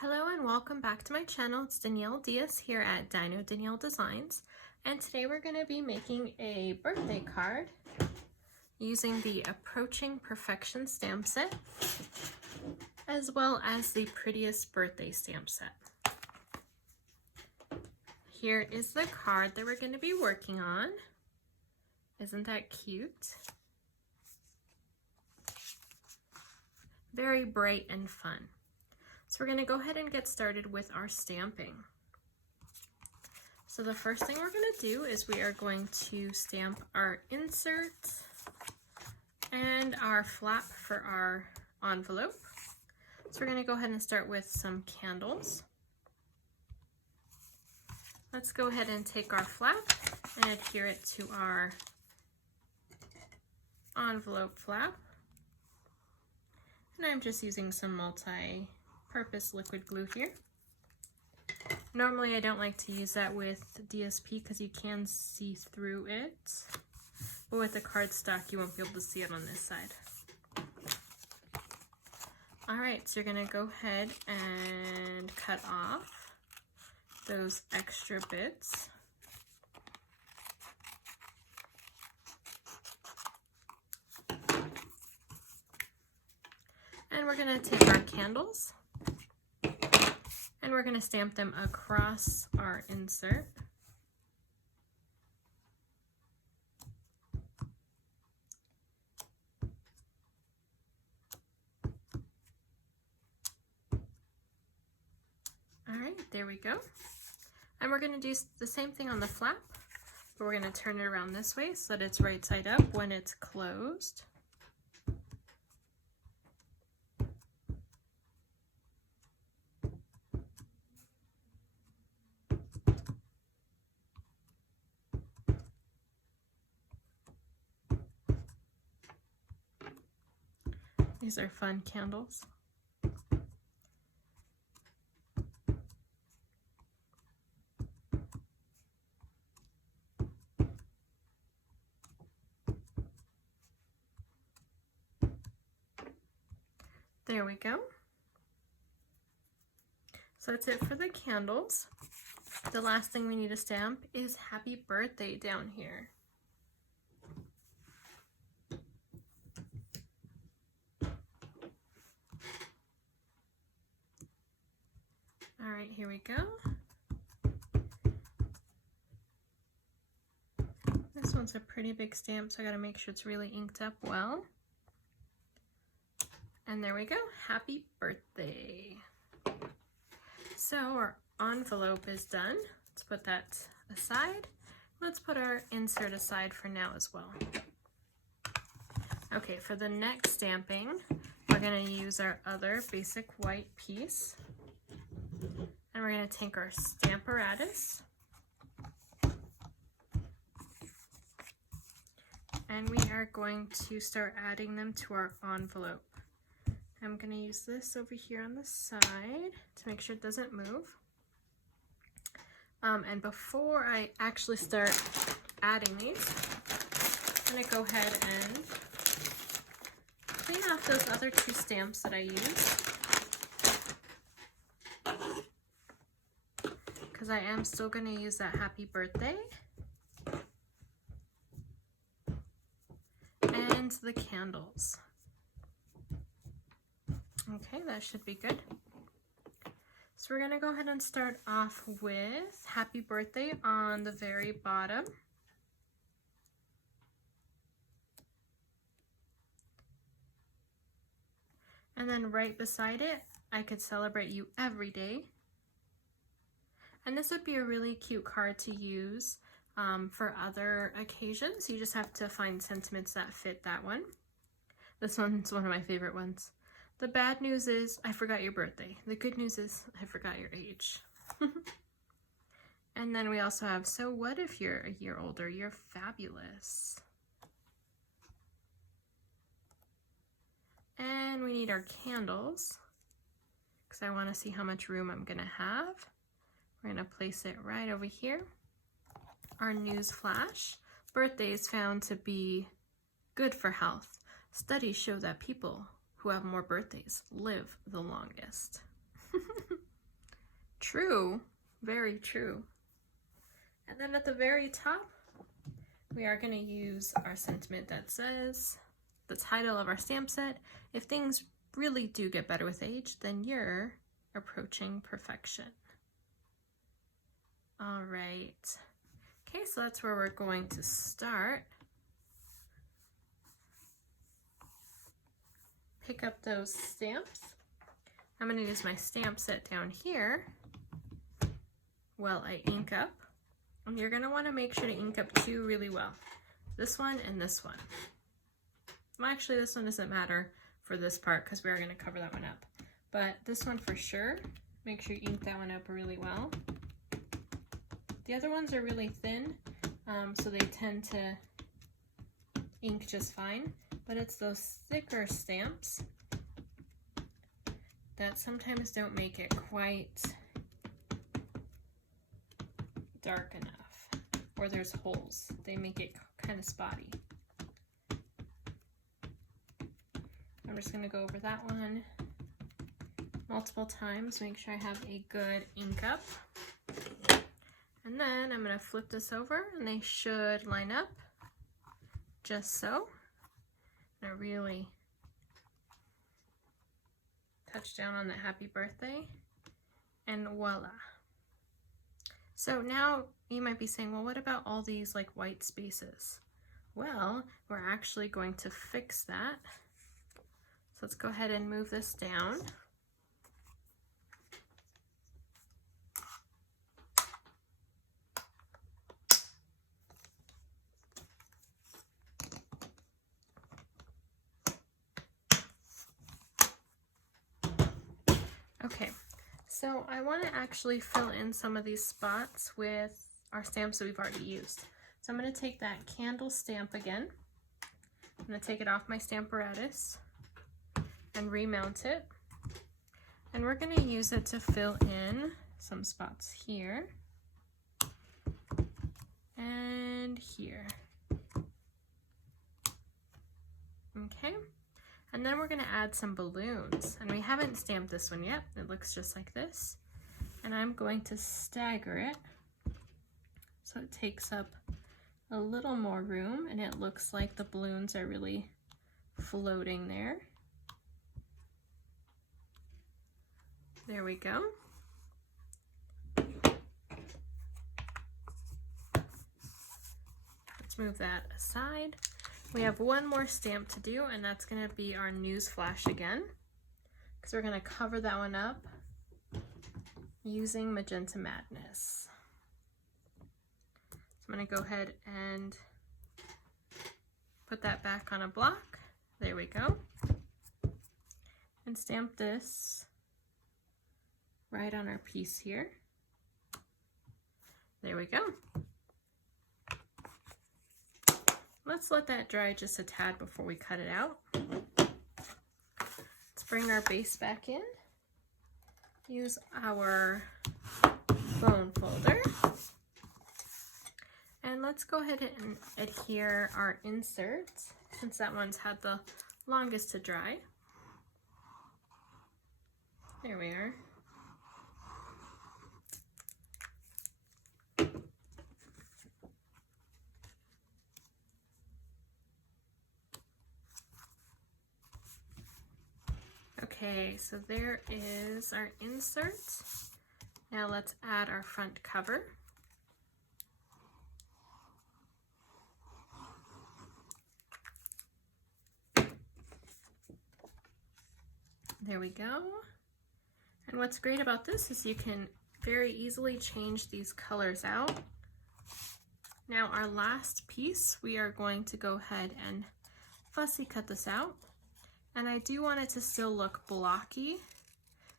Hello and welcome back to my channel. It's Danielle Diaz here at Dino Danielle Designs, and today we're going to be making a birthday card using the Approaching Perfection stamp set as well as the Prettiest birthday stamp set. Here is the card that we're going to be working on. Isn't that cute? Very bright and fun. So we're going to go ahead and get started with our stamping. So the first thing we're going to do is we are going to stamp our insert and our flap for our envelope. So we're going to go ahead and start with some candles. Let's go ahead and take our flap and adhere it to our envelope flap. And I'm just using some multi-purpose liquid glue here. Normally I don't like to use that with DSP because you can see through it, but with the cardstock you won't be able to see it on this side. Alright, so you're going to go ahead and cut off those extra bits. And we're going to take our candles and we're going to stamp them across our insert. Alright, there we go. And we're going to do the same thing on the flap, but we're going to turn it around this way so that it's right side up when it's closed. These are fun candles. There we go. So that's it for the candles. The last thing we need to stamp is happy birthday down here. Alright, here we go. This one's a pretty big stamp, so I gotta make sure it's really inked up well. And there we go, happy birthday. So our envelope is done. Let's put that aside. Let's put our insert aside for now as well. Okay, for the next stamping, we're gonna use our other basic white piece. And we're going to take our stamparatus and we are going to start adding them to our envelope. I'm going to use this over here on the side to make sure it doesn't move. And before I actually start adding these, I'm going to go ahead and clean off those other two stamps that I used, because I am still going to use that happy birthday and the candles. Okay, that should be good. So we're going to go ahead and start off with happy birthday on the very bottom. And then right beside it, I could celebrate you every day. And this would be a really cute card to use for other occasions. You just have to find sentiments that fit that one. This one's one of my favorite ones. The bad news is I forgot your birthday. The good news is I forgot your age. And then we also have, so what if you're a year older? You're fabulous. And we need our candles because I want to see how much room I'm going to have. We're going to place it right over here. Our news flash. Birthday is found to be good for health. Studies show that people who have more birthdays live the longest. True, very true. And then at the very top, we are going to use our sentiment that says the title of our stamp set. If things really do get better with age, then you're approaching perfection. All right. Okay, so that's where we're going to start. Pick up those stamps. I'm going to use my stamp set down here while I ink up. And you're going to want to make sure to ink up two really well. This one and this one. Well, actually, this one doesn't matter for this part because we are going to cover that one up. But this one for sure, make sure you ink that one up really well. The other ones are really thin, so they tend to ink just fine. But it's those thicker stamps that sometimes don't make it quite dark enough, or there's holes. They make it kind of spotty. I'm just going to go over that one multiple times, make sure I have a good ink up. And then I'm going to flip this over and they should line up just so. And I really touch down on that happy birthday, and voila. So now you might be saying, well, what about all these like white spaces? Well, we're actually going to fix that. So let's go ahead and move this down. Okay, so I want to actually fill in some of these spots with our stamps that we've already used. So I'm going to take that candle stamp again. I'm going to take it off my Stamparatus and remount it. And we're going to use it to fill in some spots here and here. Okay. And then we're going to add some balloons, and we haven't stamped this one yet. It looks just like this, and I'm going to stagger it so it takes up a little more room and it looks like the balloons are really floating there. There we go. Let's move that aside. We have one more stamp to do, and that's going to be our news flash again, because we're going to cover that one up using Magenta Madness. So I'm going to go ahead and put that back on a block. There we go. And stamp this right on our piece here. There we go. Let's let that dry just a tad before we cut it out. Let's bring our base back in. Use our bone folder. And let's go ahead and adhere our inserts, since that one's had the longest to dry. There we are. Okay, so there is our insert. Now let's add our front cover. There we go. And what's great about this is you can very easily change these colors out. Now our last piece, we are going to go ahead and fussy cut this out. And I do want it to still look blocky,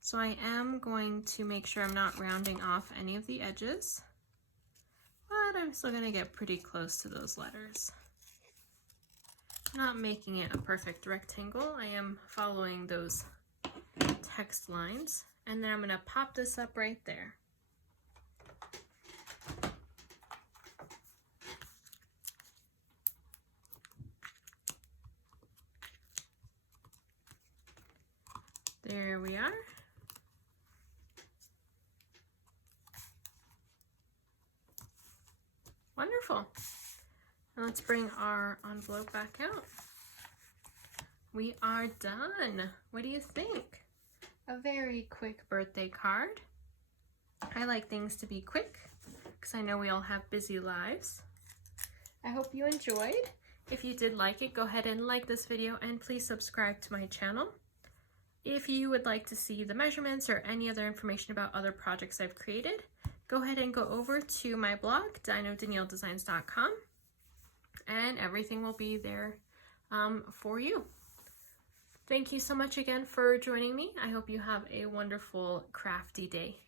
so I am going to make sure I'm not rounding off any of the edges, but I'm still going to get pretty close to those letters. Not making it a perfect rectangle, I am following those text lines, and then I'm going to pop this up right there. There we are. Wonderful. Now let's bring our envelope back out. We are done. What do you think? A very quick birthday card. I like things to be quick because I know we all have busy lives. I hope you enjoyed. If you did like it, go ahead and like this video and please subscribe to my channel. If you would like to see the measurements or any other information about other projects I've created, go ahead and go over to my blog, dinodanielledesigns.com, and everything will be there for you. Thank you so much again for joining me. I hope you have a wonderful crafty day.